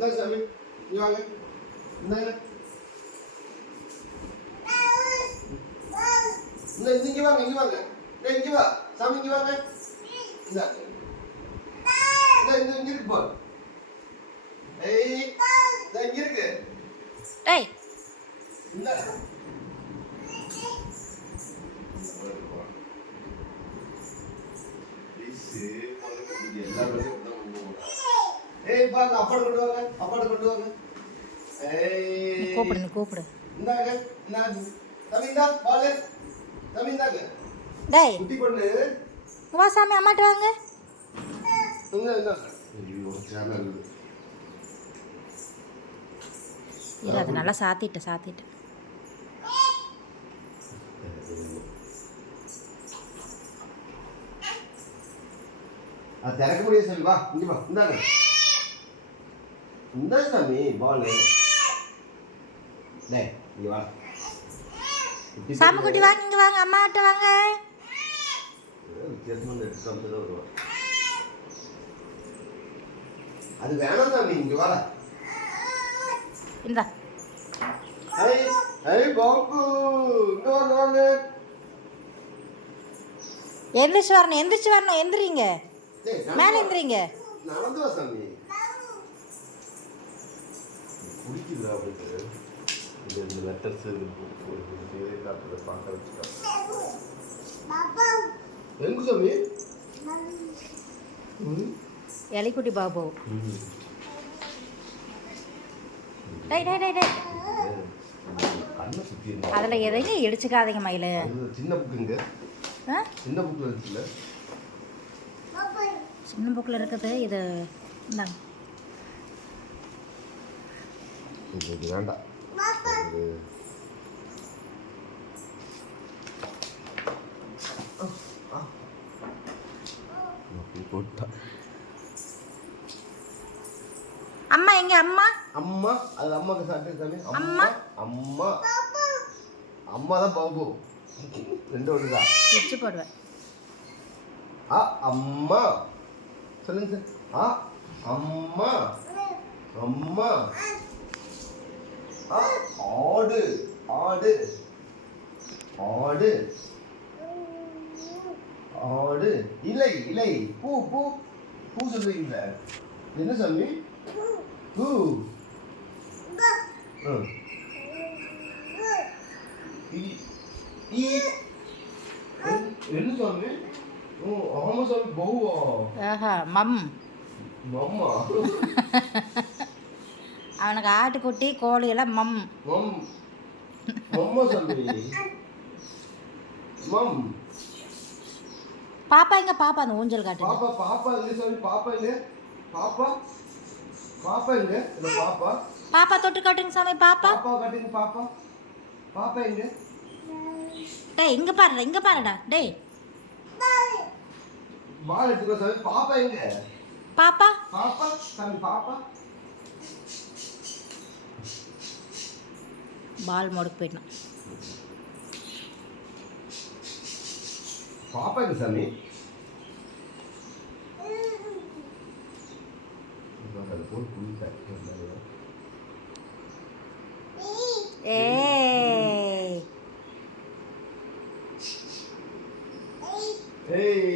இந்த சாமி இங்க வாங்க இந்த இங்க வாங்க இங்க வாங்க இங்க வா சாமி இங்க வாங்க இந்த இந்த இங்க இருக்கு பாரு ஏய் இந்த இங்க இருக்கு ஏய் இந்த ஏய் பாங்க அப்பாட கொண்டு வாங்க ஏய் கூப்பிடு இந்தாங்க இந்தாங்க தமிந்தா பாலே தமிந்தாங்க டேய் குட்டி கொண்டு வா சாமி அம்மாட்ட வாங்க இந்தாங்க ஐயோ சேனல் இல்ல அது நல்லா சாத்திட்டு அது திறக்க முடியாது சாமி வா இங்க வா இந்தாங்க இந்த சாமி பால் டேய் இங்க வா சாமி குட்டி வாங்க இங்க வாங்க அம்மாட்ட வாங்க வித்தியாசமான எடுத்து வருவா அது வேணாம் சாமி இங்க வா இந்தா ஐய் ஐய் பாப்பு இங்க வாங்க எந்திரிச்சு வரணும் எந்திரிங்க மேலே எந்திரிங்க நடந்து வா சாமி குடிக்குதா அப்படின்ட்டு இந்த லெட்டர்ஸ் காட்டுறத பார்க்க வச்சுட்டா எங்க சாமி எலிக்குட்டி பாபு டேய் டேய் டேய் டேய் கண்ணை சுத்தி அதில் எதையும் இடிச்சுக்காதீங்க மயில சின்ன புக்குங்க சின்ன புக்கில் இருக்குல்ல சின்ன புக்கில் இருக்குது இது இந்தாங்க இது வேண்டாம் போட்டா அம்மா எங்க அம்மா அம்மா அது அம்மாக்கு சாப்பிட்டு சாமி அம்மா அம்மா அம்மா தான் பாபு ரெண்டு ஒன்று தான் பிச்சு போடுவேன் அம்மா சொல்லுங்க சார் அம்மா அம்மா ஆடு ஆடு ஆடு ஆடு இலை இலை பூ பூ பூ சொல்லுவீங்க என்ன சாமி பூ என்ன சாமி ஆமா சாமி பௌவா ஆஹா மம் மம்மா அவனுக்கு ஆட்டுக்குட்டி கோழி எல்லாம் மம் மம் மம்மா சாமி மம் பாப்பா எங்க பாப்பா அந்த ஊஞ்சல் காட்டு பாப்பா பாப்பா இல்ல சாமி பாப்பா இல்ல பாப்பா பாப்பா இல்ல இல்ல பாப்பா பாப்பா தொட்டு காட்டுங்க சாமி பாப்பா பாப்பா காட்டுங்க பாப்பா பாப்பா எங்க டேய் இங்க பாருடா டேய் பால் எடுத்துக்கோ சாமி பாப்பா எங்க பாப்பா பாப்பா சாமி பாப்பா பால் மோடுக்கு போயிட்டான் பாப்பா எங்க சாமி ஏய் ஏய்